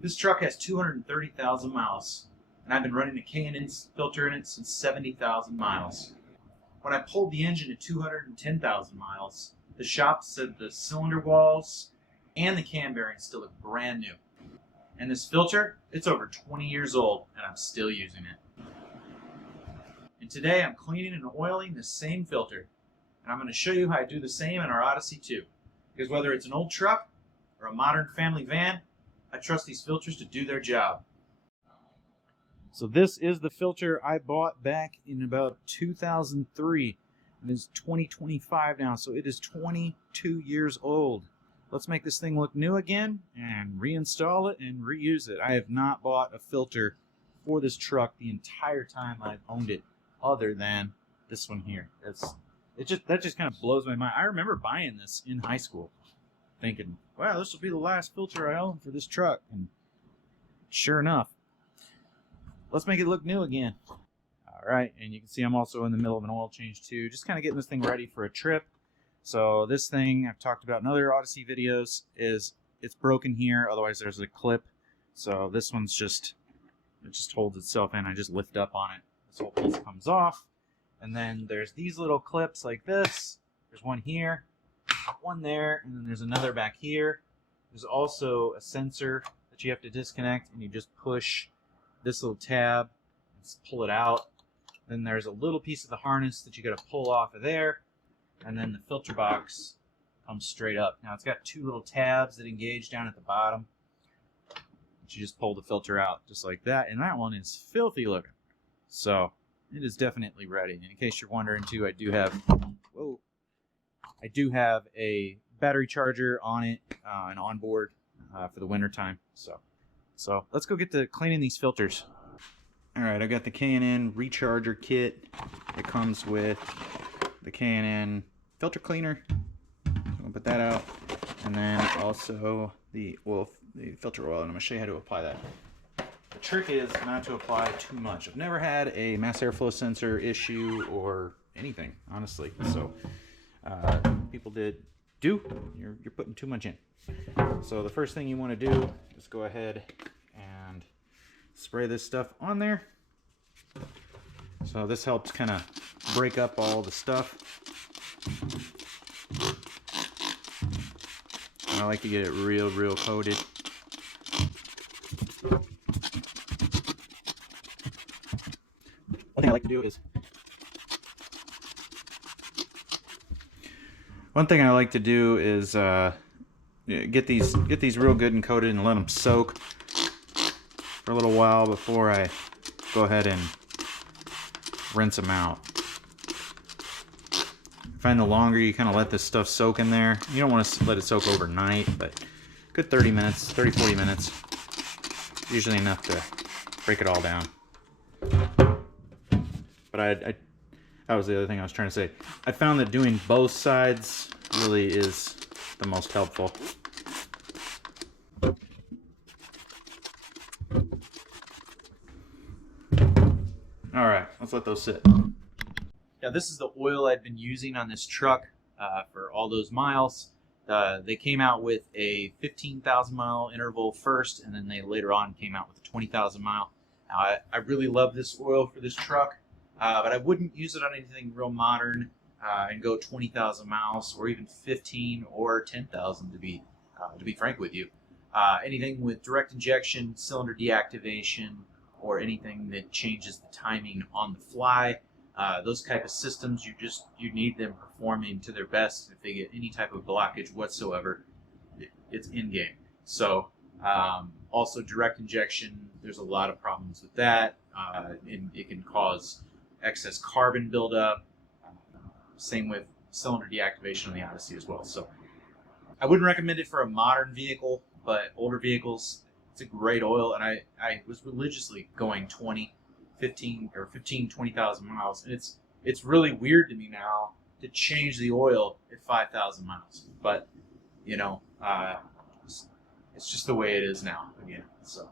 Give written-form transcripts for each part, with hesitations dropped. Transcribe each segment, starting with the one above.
This truck has 230,000 miles, and I've been running a K&N filter in it since 70,000 miles. When I pulled the engine at 210,000 miles, the shop said the cylinder walls and the cam bearings still look brand new. And this filter, it's over 20 years old, and I'm still using it. And today I'm cleaning and oiling the same filter, and I'm going to show you how I do the same in our Odyssey too. Because whether it's an old truck or a modern family van, I trust these filters to do their job. So this is the filter I bought back in about 2003. It is 2025 now, so it is 22 years old. Let's make this thing look new again and reinstall it and reuse it. I have not bought a filter for this truck the entire time I've owned it, other than this one here. That just kind of blows my mind. I remember buying this in high school, thinking, wow, this will be the last filter I own for this truck. And sure enough, let's make it look new again. All right, and you can see I'm also in the middle of an oil change too, just kind of getting this thing ready for a trip. So this thing I've talked about in other Odyssey videos is it's broken here, otherwise there's a clip. So this one's it just holds itself in. I just lift up on it. This whole piece comes off. And then there's these little clips like this. There's one here, one there, and then there's another back here. There's also a sensor that you have to disconnect, and you just push this little tab and pull it out. Then there's a little piece of the harness that you got to pull off of there, and then the filter box comes straight up. Now it's got two little tabs that engage down at the bottom. You just pull the filter out just like that, and that one is filthy looking. So it is definitely ready. And in case you're wondering too, I do have a battery charger on it, and onboard for the winter time. So let's go get to cleaning these filters. All right, I got the K&N recharger kit. It comes with the K&N filter cleaner. I'm gonna put that out, and then also the filter oil, and I'm gonna show you how to apply that. The trick is not to apply too much. I've never had a mass airflow sensor issue or anything, honestly. So people you're putting too much in. So the first thing you want to do is go ahead and spray this stuff on there. So this helps kind of break up all the stuff. I like to get it real coated. One thing I like to do is get these real good and coated and let them soak for a little while before I go ahead and rinse them out. I find the longer you kind of let this stuff soak in there, you don't want to let it soak overnight, but good 30 minutes, 30-40 minutes, usually enough to break it all down. But that was the other thing I was trying to say. I found that doing both sides really is the most helpful. All right, let's let those sit. Now this is the oil I've been using on this truck for all those miles. They came out with a 15,000 mile interval first, and then they later on came out with a 20,000 mile. Now I really love this oil for this truck. But I wouldn't use it on anything real modern and go 20,000 miles, or even 15 or 10,000 to be frank with you. Anything with direct injection, cylinder deactivation, or anything that changes the timing on the fly, those type of systems, you need them performing to their best. If they get any type of blockage whatsoever, it's in game. So also direct injection, there's a lot of problems with that, and it can cause excess carbon buildup. Same with cylinder deactivation on the Odyssey as well. So I wouldn't recommend it for a modern vehicle, but older vehicles, it's a great oil. And I was religiously going 20,000 miles. And it's really weird to me now to change the oil at 5,000 miles. But, you know, it's just the way it is now again. So.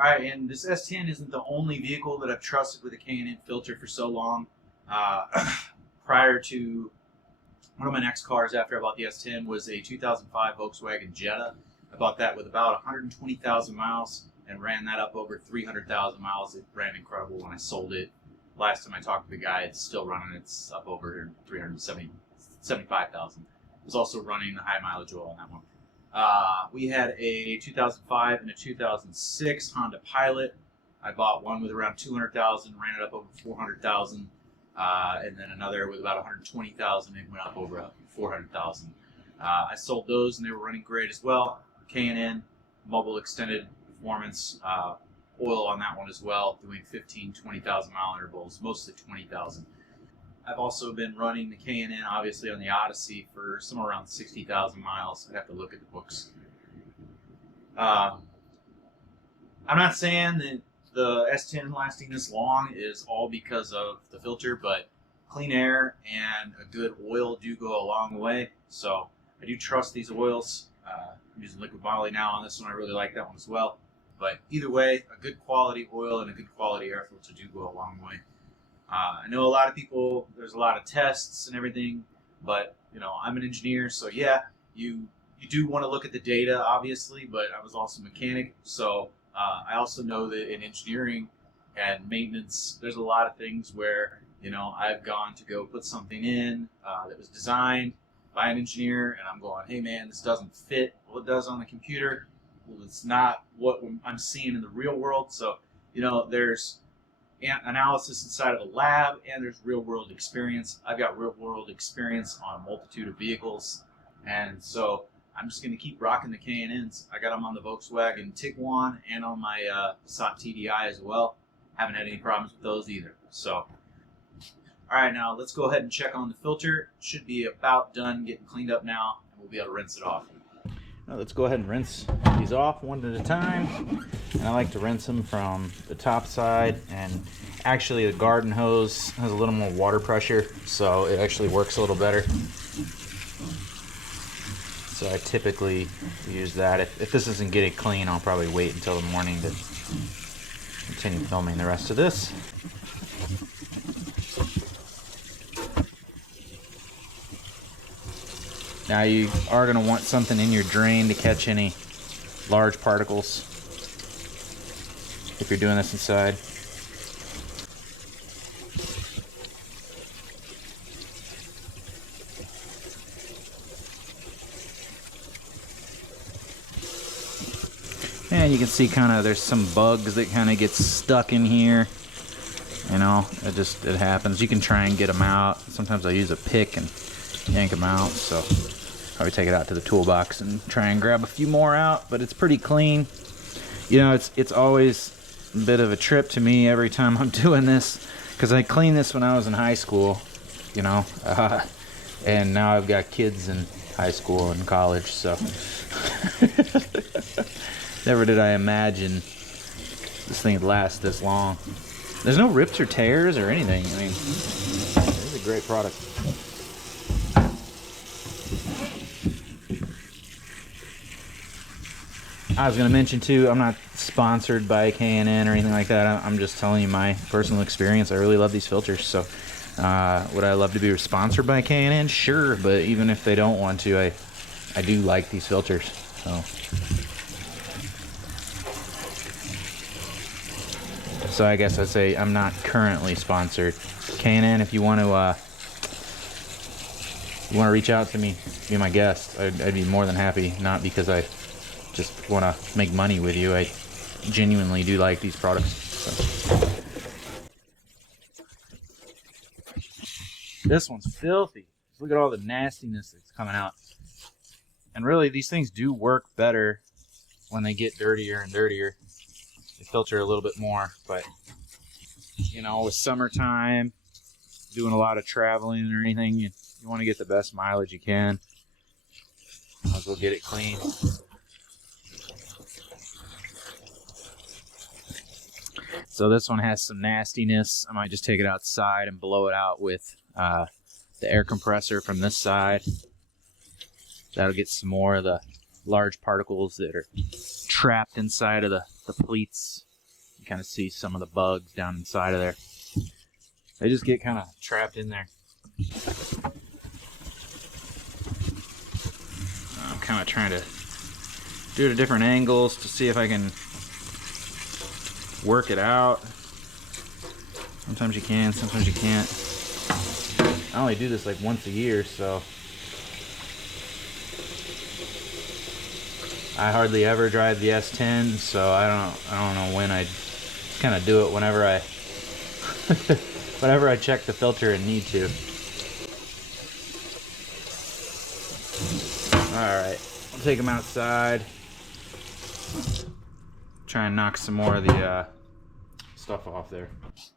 All right, and this S10 isn't the only vehicle that I've trusted with a K&N filter for so long. Prior to one of my next cars after I bought the S10 was a 2005 Volkswagen Jetta. I bought that with about 120,000 miles and ran that up over 300,000 miles. It ran incredible when I sold it. Last time I talked to the guy, it's still running. It's up over 375,000. It was also running the high mileage oil on that one. We had a 2005 and a 2006 Honda Pilot. I bought one with around 200,000, ran it up over 400,000, and then another with about 120,000 and went up over 400,000. I sold those and they were running great as well. K&N, Mobil extended performance, oil on that one as well, doing 15, 20,000 mile intervals, mostly 20,000. I've also been running the K&N, obviously, on the Odyssey for somewhere around 60,000 miles. I'd have to look at the books. I'm not saying that the S10 lasting this long is all because of the filter, but clean air and a good oil do go a long way. So I do trust these oils. I'm using liquid moly now on this one. I really like that one as well. But either way, a good quality oil and a good quality air filter do go a long way. I know a lot of people, there's a lot of tests and everything, but you know, I'm an engineer, so yeah, you do want to look at the data, obviously, but I was also a mechanic, so I also know that in engineering and maintenance, there's a lot of things where, you know, I've gone to go put something in that was designed by an engineer, and I'm going, hey man, this doesn't fit what it does on the computer. Well, it's not what I'm seeing in the real world. So, you know, there's analysis inside of a lab and there's real world experience. I've got real world experience on a multitude of vehicles, and so I'm just going to keep rocking the K&Ns. I got them on the Volkswagen Tiguan and on my Passat TDI as well. Haven't had any problems with those either. So, all right, now let's go ahead and check on the filter. It should be about done getting cleaned up now, and we'll be able to rinse it off. Now let's go ahead and rinse these off one at a time. And I like to rinse them from the top side, and actually the garden hose has a little more water pressure, so it actually works a little better. So I typically use that. If this isn't getting clean, I'll probably wait until the morning to continue filming the rest of this. Now you are going to want something in your drain to catch any large particles if you're doing this inside. And you can see kind of there's some bugs that kind of get stuck in here. You know, it happens. You can try and get them out. Sometimes I use a pick and yank them out, so probably take it out to the toolbox and try and grab a few more out, but it's pretty clean. You know, it's always a bit of a trip to me every time I'm doing this, because I cleaned this when I was in high school, you know, and now I've got kids in high school and college, so never did I imagine this thing would last this long. There's no rips or tears or anything. I mean, it's a great product. I was going to mention too, I'm not sponsored by K&N or anything like that. I'm just telling you my personal experience. I really love these filters. So would I love to be sponsored by K&N? Sure, but even if they don't want to, I do like these filters. So I guess I'd say I'm not currently sponsored. K&N, if you want to reach out to me, be my guest, I'd be more than happy. Not because I just want to make money with you. I genuinely do like these products. So. This one's filthy. Look at all the nastiness that's coming out. And really, these things do work better when they get dirtier and dirtier. They filter a little bit more, but you know, with summertime, doing a lot of traveling or anything, you want to get the best mileage you can. Might as well get it clean. So this one has some nastiness. I might just take it outside and blow it out with the air compressor from this side. That'll get some more of the large particles that are trapped inside of the pleats. You kind of see some of the bugs down inside of there. They just get kind of trapped in there. I'm kind of trying to do it at different angles to see if I can work it out. Sometimes you can, sometimes you can't. I only do this like once a year, so I hardly ever drive the S10, so I don't know when. I kind of do it whenever I whenever I check the filter and need to. Alright, I'll take them outside. Try and knock some more of the stuff off there.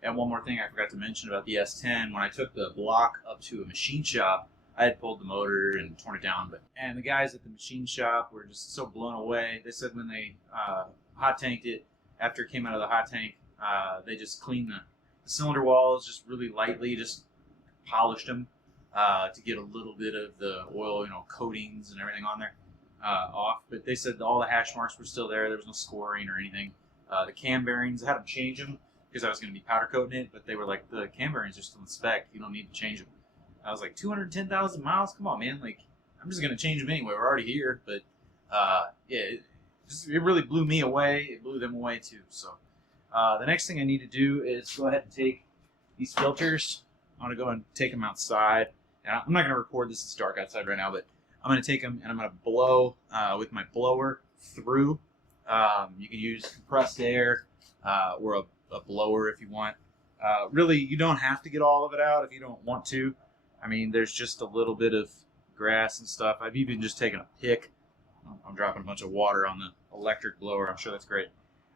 And one more thing I forgot to mention about the S10, when I took the block up to a machine shop, I had pulled the motor and torn it down, and the guys at the machine shop were just so blown away. They said when they hot tanked it, after it came out of the hot tank, they just cleaned the cylinder walls just really lightly, just polished them to get a little bit of the oil, coatings and everything on there off. But they said all the hash marks were still there. There was no scoring or anything. The cam bearings, I had them change them because I was going to be powder coating it, but they were like, the cam bearings are still in spec. You don't need to change them. I was like, 210,000 miles? Come on, man. Like, I'm just going to change them anyway. We're already here. But, yeah, it really blew me away. It blew them away, too. So, the next thing I need to do is go ahead and take these filters. I'm going to go and take them outside. And I'm not going to record this. It's dark outside right now, but I'm going to take them and I'm going to blow with my blower through. You can use compressed air or a blower if you want. Really, you don't have to get all of it out if you don't want to. I mean, there's just a little bit of grass and stuff. I've even just taken a pick. I'm dropping a bunch of water on the electric blower. I'm sure that's great.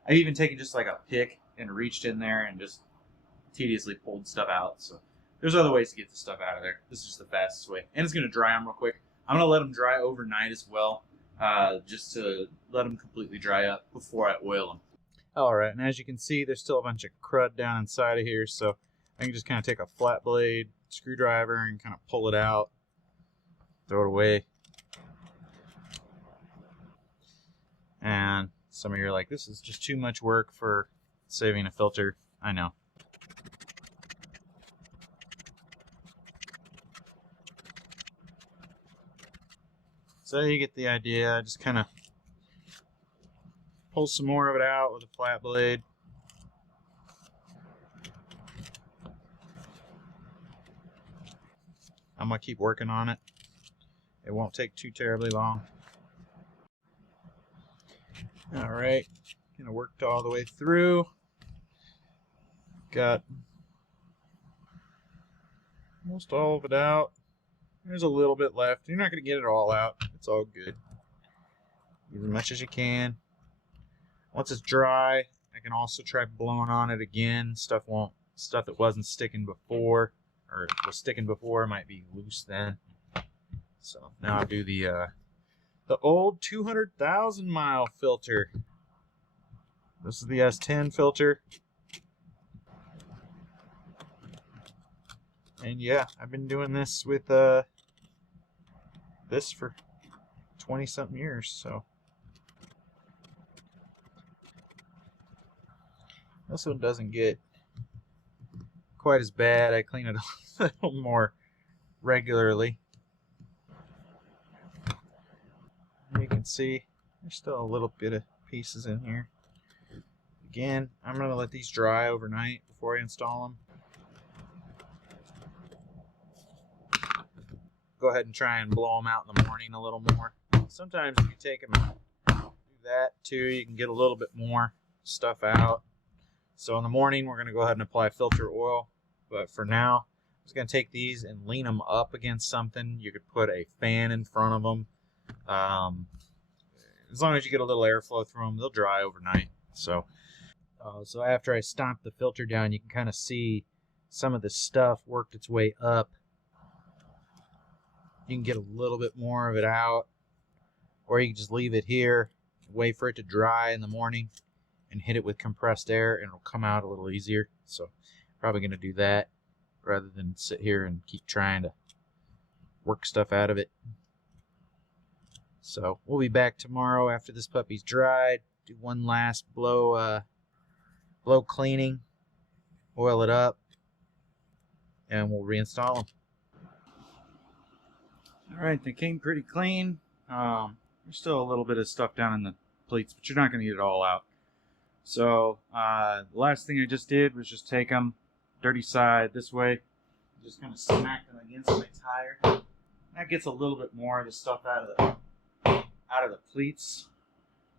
I've even taken just like a pick and reached in there and just tediously pulled stuff out. So there's other ways to get the stuff out of there. This is just the fastest way. And it's going to dry them real quick. I'm going to let them dry overnight as well, just to let them completely dry up before I oil them. All right, and as you can see, there's still a bunch of crud down inside of here, so I can just kind of take a flat blade screwdriver and kind of pull it out, throw it away. And some of you are like, this is just too much work for saving a filter. I know. So you get the idea. Just kind of pull some more of it out with a flat blade. I'm going to keep working on it. It won't take too terribly long. Alright, going to work all the way through. Got almost all of it out. There's a little bit left. You're not going to get it all out. It's all good. Use as much as you can. Once it's dry, I can also try blowing on it again. Stuff that wasn't sticking before, or it was sticking before, might be loose then. So now I'll do the old 200,000 mile filter. This is the S10 filter. And yeah, I've been doing this with this for 20-something years, so. This one doesn't get quite as bad. I clean it a little more regularly. You can see there's still a little bit of pieces in here. Again, I'm going to let these dry overnight before I install them. Go ahead and try and blow them out in the morning a little more. Sometimes if you take them out, do that too, you can get a little bit more stuff out. So in the morning, we're going to go ahead and apply filter oil. But for now, I'm just going to take these and lean them up against something. You could put a fan in front of them. As long as you get a little airflow through them, they'll dry overnight. So after I stomp the filter down, you can kind of see some of the stuff worked its way up. You can get a little bit more of it out, or you can just leave it here, wait for it to dry in the morning, and hit it with compressed air, and it'll come out a little easier. So probably going to do that rather than sit here and keep trying to work stuff out of it. So we'll be back tomorrow after this puppy's dried. Do one last blow cleaning, oil it up, and we'll reinstall them. All right, they came pretty clean. There's still a little bit of stuff down in the pleats, but you're not going to get it all out. So the last thing I just did was just take them dirty side this way, just kind of smack them against my tire. That gets a little bit more of the stuff out of the pleats.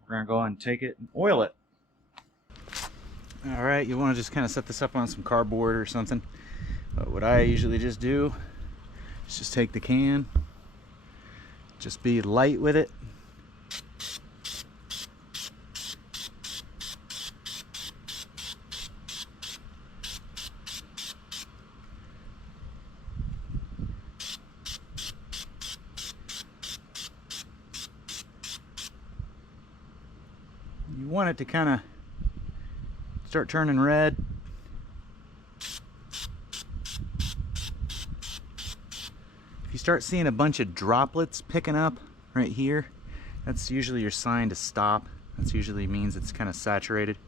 We're gonna go and take it and oil it. All right, you want to just kind of set this up on some cardboard or something. But what I usually just do is just take the can, just be light with it. You want it to kind of start turning red. If you start seeing a bunch of droplets picking up right here, that's usually your sign to stop. That usually means it's kind of saturated.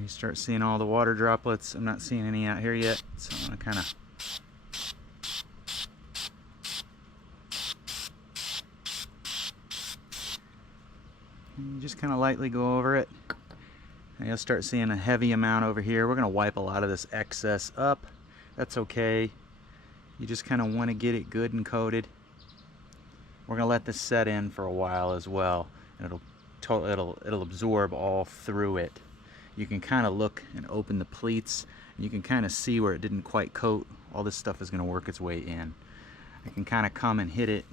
You start seeing all the water droplets. I'm not seeing any out here yet, so I'm gonna kind of just kind of lightly go over it. And you'll start seeing a heavy amount over here. We're gonna wipe a lot of this excess up. That's okay. You just kind of want to get it good and coated. We're gonna let this set in for a while as well, and it'll absorb all through it. You can kind of look and open the pleats, and you can kind of see where it didn't quite coat. All this stuff is going to work its way in. I can kind of come and hit it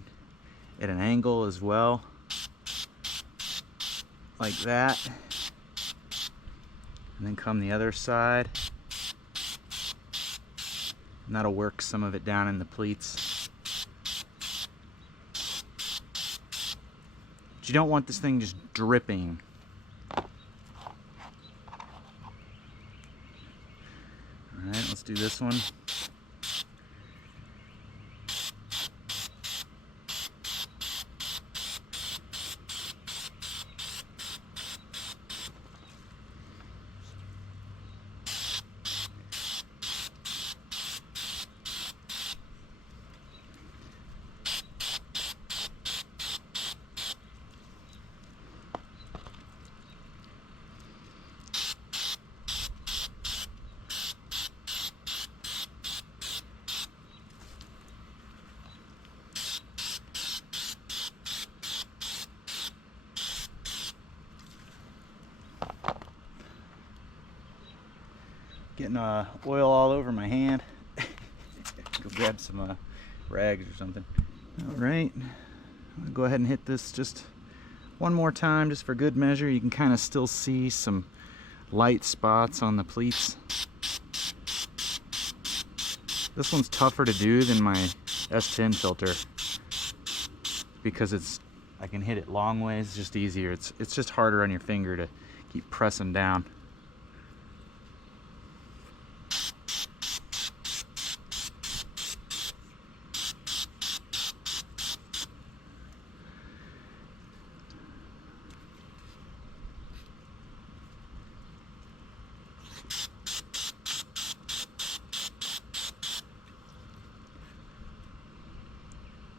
at an angle as well, like that, and then come the other side, and that'll work some of it down in the pleats. But you don't want this thing just dripping. Alright, let's do this one. Getting oil all over my hand. Go grab some rags or something. All right, I'm gonna go ahead and hit this just one more time, just for good measure. You can kind of still see some light spots on the pleats. This one's tougher to do than my S10 filter because I can hit it long ways, just easier. It's just harder on your finger to keep pressing down.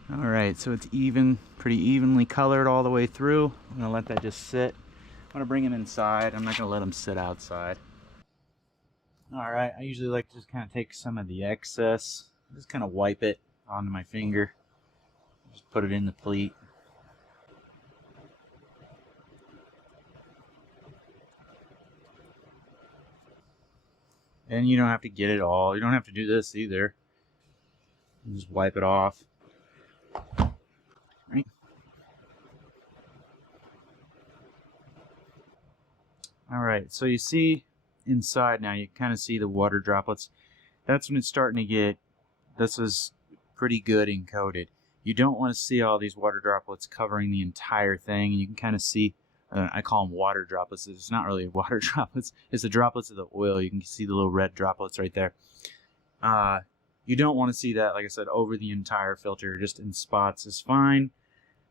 Alright, so it's pretty evenly colored all the way through. I'm going to let that just sit. I'm going to bring them inside. I'm not going to let them sit outside. Alright, I usually like to just kind of take some of the excess, just kind of wipe it onto my finger. Just put it in the pleat. And you don't have to get it all. You don't have to do this either. You just wipe it off. Right. All right, so you see inside now, you kind of see the water droplets. That's when it's starting to get this is pretty good and coated. You don't want to see all these water droplets covering the entire thing. You can kind of see, I call them water droplets. It's not really water droplets. It's the droplets of the oil. You can see the little red droplets right there. You don't want to see that, like I said, over the entire filter. Just in spots is fine.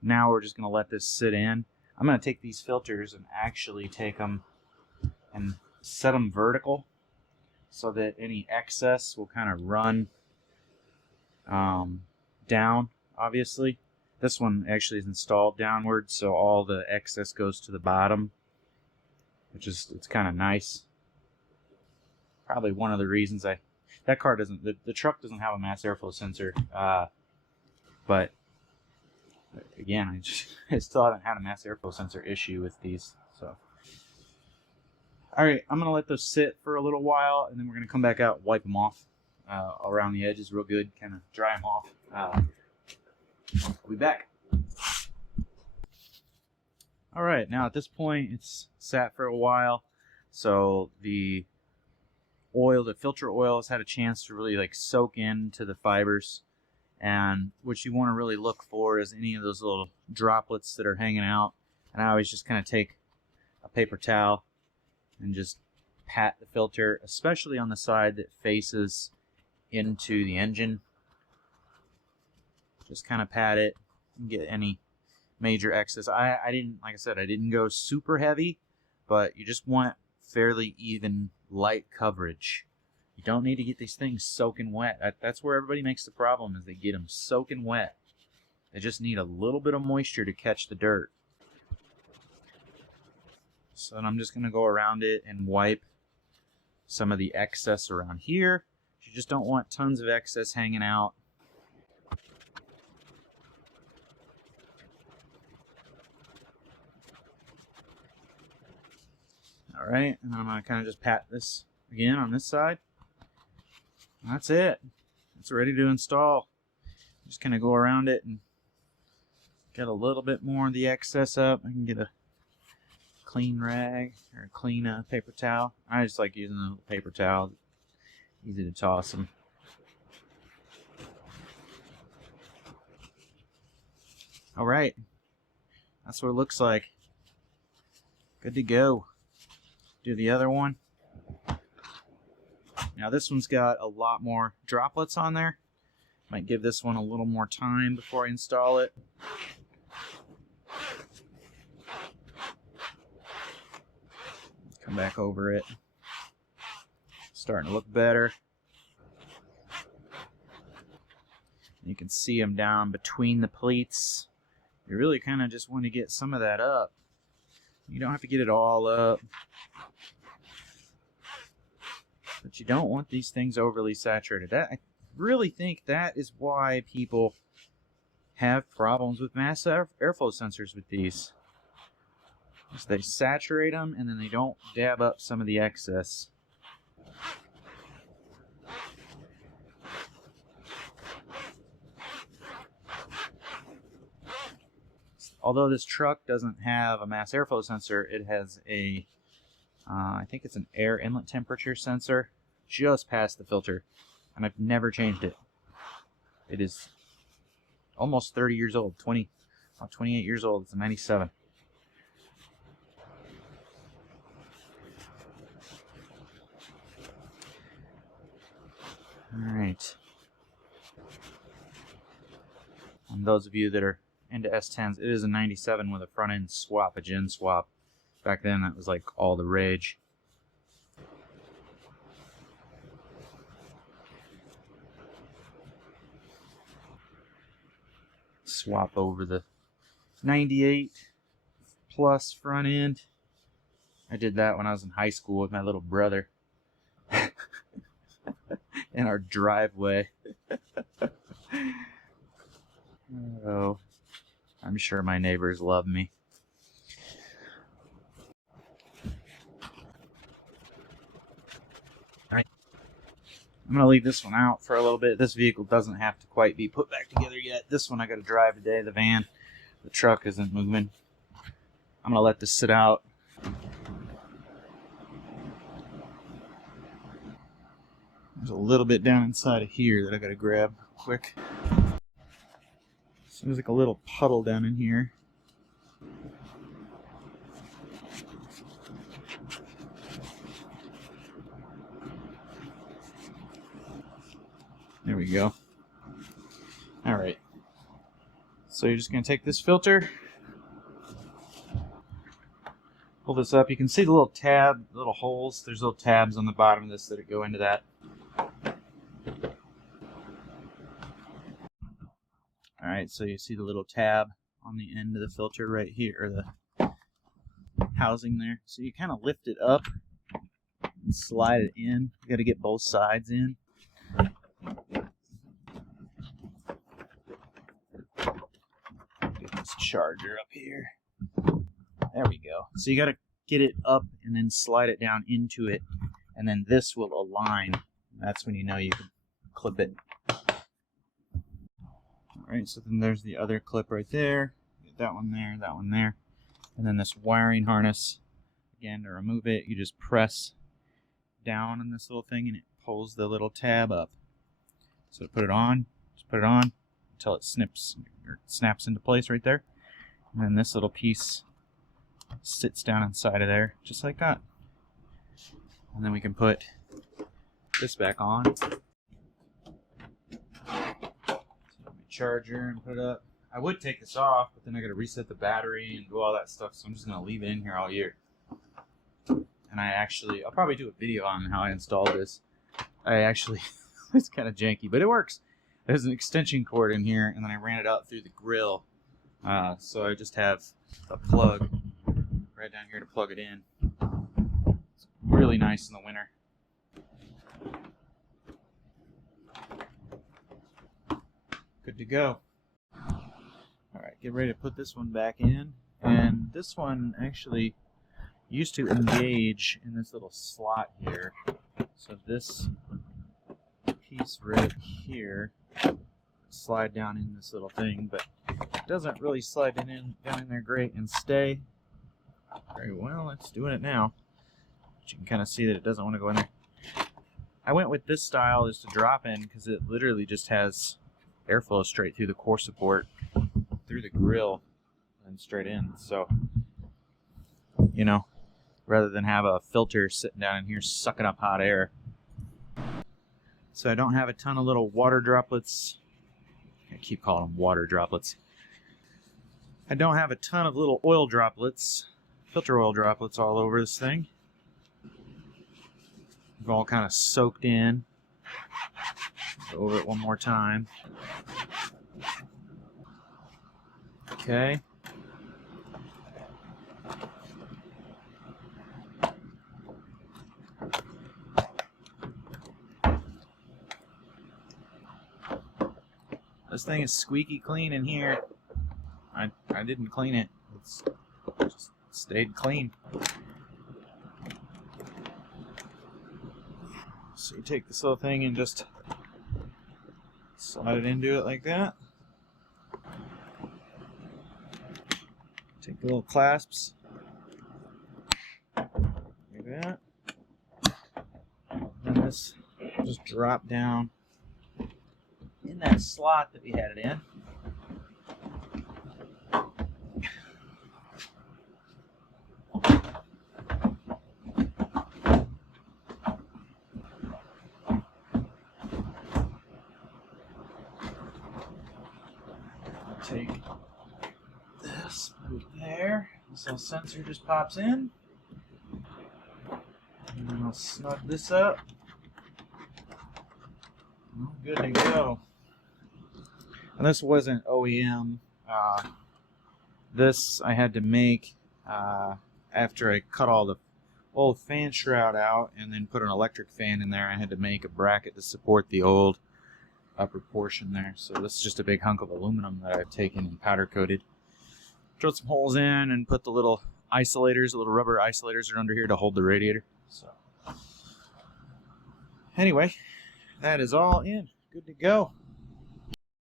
Now we're just going to let this sit in. I'm going to take these filters and actually take them and set them vertical so that any excess will kind of run down, obviously. This one actually is installed downward, so all the excess goes to the bottom, which is, it's kind of nice. Probably one of the reasons that car doesn't, the truck doesn't have a mass airflow sensor, but again, I still haven't had a mass airflow sensor issue with these, so. Alright, I'm going to let those sit for a little while, and then we're going to come back out and wipe them off around the edges real good, kind of dry them off. I'll be back. Alright, now at this point, it's sat for a while, so the oil, the filter oil, has had a chance to really like soak into the fibers. And what you want to really look for is any of those little droplets that are hanging out. And I always just kind of take a paper towel and just pat the filter, especially on the side that faces into the engine. Just kind of pat it and get any major excess. I didn't, like I said, I didn't go super heavy, but you just want fairly even light coverage. You don't need to get these things soaking wet. That's where everybody makes the problem, is they get them soaking wet. They just need a little bit of moisture to catch the dirt. So I'm just going to go around it and wipe some of the excess around here. You just don't want tons of excess hanging out. Alright, and I'm going to kind of just pat this again on this side. That's it. It's ready to install. Just kind of go around it and get a little bit more of the excess up. I can get a clean rag or a clean paper towel. I just like using the paper towel. Easy to toss them. Alright. That's what it looks like. Good to go. Do the other one. Now this one's got a lot more droplets on there. Might give this one a little more time before I install it. Come back over it. Starting to look better. You can see them down between the pleats. You really kind of just want to get some of that up. You don't have to get it all up. But you don't want these things overly saturated. I really think that is why people have problems with mass airflow sensors with these. They saturate them and then they don't dab up some of the excess. Although this truck doesn't have a mass airflow sensor, it has a, I think it's an air inlet temperature sensor just past the filter, and I've never changed it. It is almost 30 years old, 28 years old. It's a 97. Alright. And those of you that are into S10s, it is a 97 with a front end swap, a gen swap. Back then that was like all the rage. Swap over the 98 plus front end. I did that when I was in high school with my little brother in our driveway. Oh, I'm sure my neighbors love me. Alright, I'm going to leave this one out for a little bit. This vehicle doesn't have to quite be put back together yet. This one I got to drive today, the van. The truck isn't moving. I'm going to let this sit out. There's a little bit down inside of here that I gotta grab quick. So there's like a little puddle down in here. There we go. Alright. So you're just going to take this filter, pull this up. You can see the little tab, little holes. There's little tabs on the bottom of this that go into that. Alright, so you see the little tab on the end of the filter right here, or the housing there. So you kind of lift it up and slide it in. You got to get both sides in. Get this charger up here. There we go. So you got to get it up and then slide it down into it, and then this will align. That's when you know you can clip it. Alright, so then there's the other clip right there. Get that one there, that one there. And then this wiring harness. Again, to remove it, you just press down on this little thing and it pulls the little tab up. So to put it on, just put it on until it snips or snaps into place right there. And then this little piece sits down inside of there, just like that. And then we can put this back on. Charger and put it up. I would take this off, but then I got to reset the battery and do all that stuff, so I'm just going to leave it in here all year. And I'll probably do a video on how I installed this. It's kind of janky, but it works. There's an extension cord in here, and then I ran it out through the grill. So I just have a plug right down here to plug it in. It's really nice in the winter. Good to go. Alright, get ready to put this one back in. And this one actually used to engage in this little slot here. So this piece right here slide down in this little thing, but it doesn't really slide down in there great and stay very well. It's doing it now. But you can kind of see that it doesn't want to go in there. I went with this style is to drop in because it literally just has airflow straight through the core support, through the grill, and straight in. So, you know, rather than have a filter sitting down in here sucking up hot air. So I don't have a ton of little water droplets. I keep calling them water droplets. I don't have a ton of little oil droplets, filter oil droplets all over this thing. They've all kind of soaked in. Go over it one more time. Okay. This thing is squeaky clean in here. I didn't clean it. It's just stayed clean. So you take this little thing and just slide it into it like that. Take the little clasps like that. And this just drop down in that slot that we had it in. Take this, put it there. This little sensor just pops in. And then I'll snug this up. Good to go. And this wasn't OEM. This I had to make after I cut all the old fan shroud out and then put an electric fan in there. I had to make a bracket to support the old upper portion there. So this is just a big hunk of aluminum that I've taken and powder coated. Drilled some holes in and put the little isolators, the little rubber isolators are under here to hold the radiator. So anyway, that is all in. Good to go.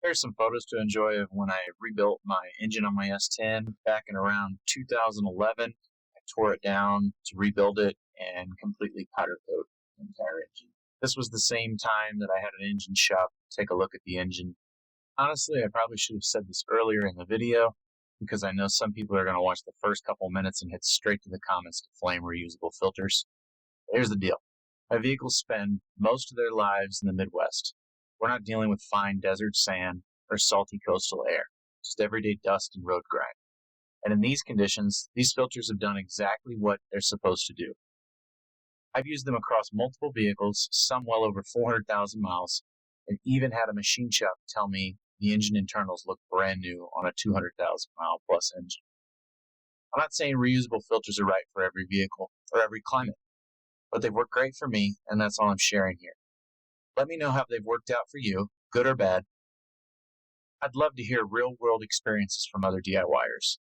There's some photos to enjoy of when I rebuilt my engine on my S10 back in around 2011. I tore it down to rebuild it and completely powder coat the entire engine. This was the same time that I had an engine shop take a look at the engine. Honestly, I probably should have said this earlier in the video, because I know some people are going to watch the first couple minutes and head straight to the comments to flame reusable filters. Here's the deal. My vehicles spend most of their lives in the Midwest. We're not dealing with fine desert sand or salty coastal air, just everyday dust and road grind. And in these conditions, these filters have done exactly what they're supposed to do. I've used them across multiple vehicles, some well over 400,000 miles, and even had a machine shop tell me the engine internals look brand new on a 200,000 mile plus engine. I'm not saying reusable filters are right for every vehicle or every climate, but they've worked great for me, and that's all I'm sharing here. Let me know how they've worked out for you, good or bad. I'd love to hear real-world experiences from other DIYers.